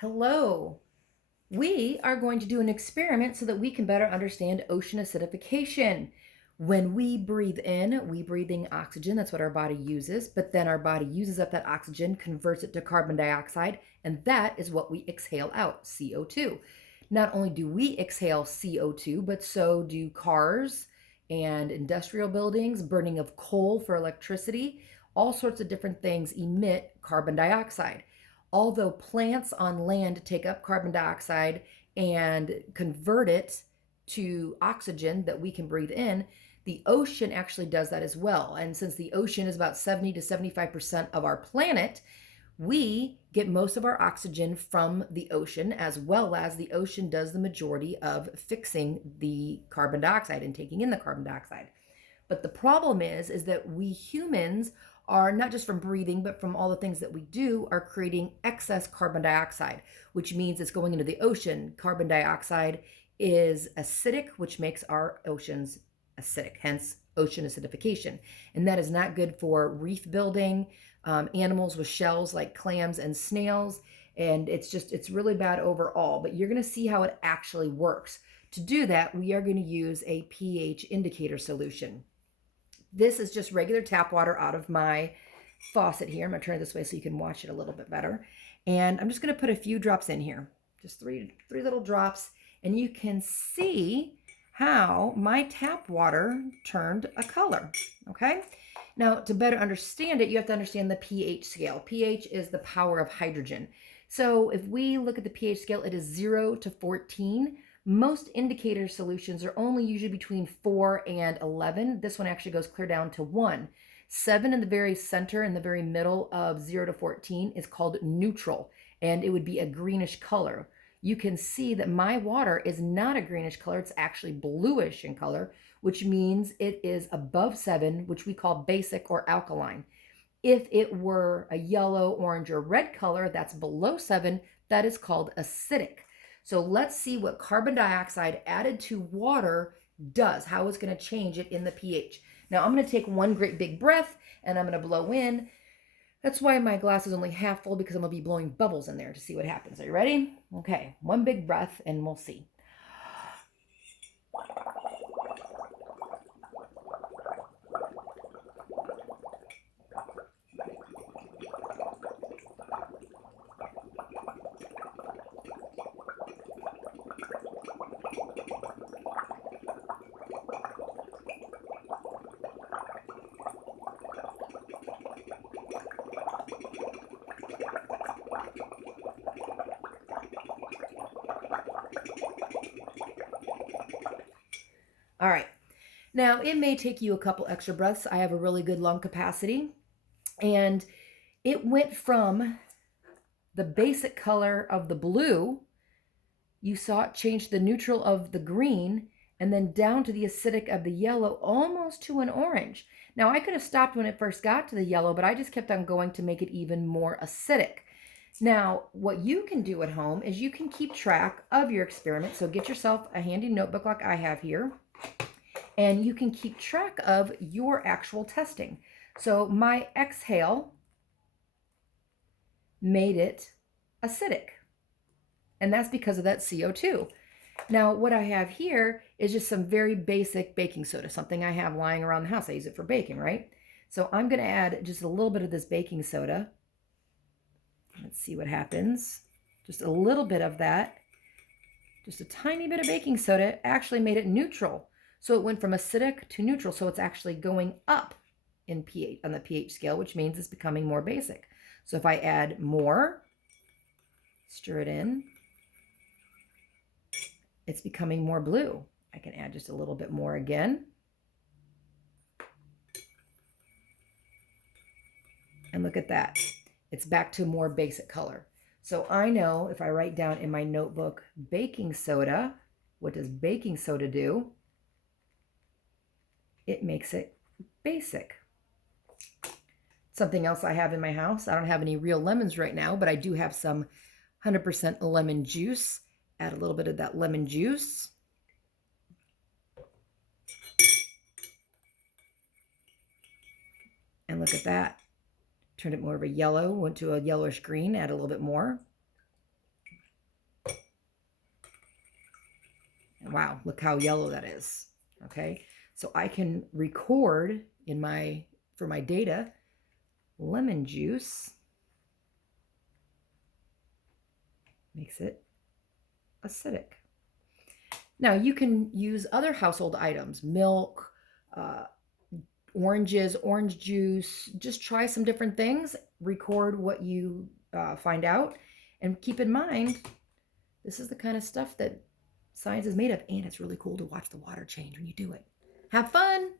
Hello. We are going to do an experiment so that we can better understand ocean acidification. When we breathe in, we breathe in oxygen. That's what our body uses. But then our body uses up that oxygen, converts it to carbon dioxide, and that is what we exhale out, CO2. Not only do we exhale CO2, but so do cars and industrial buildings, burning of coal for electricity. All sorts of different things emit carbon dioxide. Although plants on land take up carbon dioxide and convert it to oxygen that we can breathe in, the ocean actually does that as well. And since the ocean is about 70 to 75% of our planet, we get most of our oxygen from the ocean, as well as the ocean does the majority of fixing the carbon dioxide and taking in the carbon dioxide. But the problem is that we humans are not just from breathing, but from all the things that we do are creating excess carbon dioxide, which means it's going into the ocean. Carbon dioxide is acidic, which makes our oceans acidic, hence ocean acidification. And that is not good for reef building, animals with shells like clams and snails. And it's really bad overall, but you're going to see how it actually works. To do that, we are going to use a pH indicator solution. This is just regular tap water out of my faucet here. I'm going to turn it this way so you can watch it a little bit better. And I'm just going to put a few drops in here, just three little drops. And you can see how my tap water turned a color, okay? Now, to better understand it, you have to understand the pH scale. pH is the power of hydrogen. So if we look at the pH scale, it is 0 to 14. Most indicator solutions are only usually between 4 and 11. This one actually goes clear down to 1. 7 in the very center, in the very middle of 0 to 14 is called neutral, and it would be a greenish color. You can see that my water is not a greenish color. It's actually bluish in color, which means it is above 7, which we call basic or alkaline. If it were a yellow, orange, or red color that's below 7, that is called acidic. So let's see what carbon dioxide added to water does, how it's going to change it in the pH. Now I'm going to take one great big breath and I'm going to blow in. That's why my glass is only half full, because I'm going to be blowing bubbles in there to see what happens. Are you ready? Okay, one big breath and we'll see. All right. Now, it may take you a couple extra breaths. I have a really good lung capacity. And it went from the basic color of the blue, you saw it change the neutral of the green, and then down to the acidic of the yellow, almost to an orange. Now, I could have stopped when it first got to the yellow, but I just kept on going to make it even more acidic. Now, what you can do at home is you can keep track of your experiment. So get yourself a handy notebook like I have here, and you can keep track of your actual testing. So my exhale made it acidic, and that's because of that CO2. Now, what I have here is just some very basic baking soda, something I have lying around the house. I use it for baking, right? So I'm going to add just a little bit of this baking soda. Let's see what happens. Just a little bit of that. Just a tiny bit of baking soda actually made it neutral. So it went from acidic to neutral. So it's actually going up in pH on the pH scale, which means it's becoming more basic. So if I add more, stir it in, it's becoming more blue. I can add just a little bit more again. And look at that. It's back to more basic color. So I know if I write down in my notebook baking soda, what does baking soda do? It makes it basic. Something else I have in my house, I don't have any real lemons right now, but I do have some 100% lemon juice. Add a little bit of that lemon juice. And look at that. Turned it more of a yellow, went to a yellowish green, add a little bit more. And wow, look how yellow that is. Okay, so I can record for my data, lemon juice makes it acidic. Now you can use other household items, milk, oranges, orange juice. Just try some different things, record what you find out, and keep in mind, this is the kind of stuff that science is made of, and it's really cool to watch the water change when you do it. Have fun!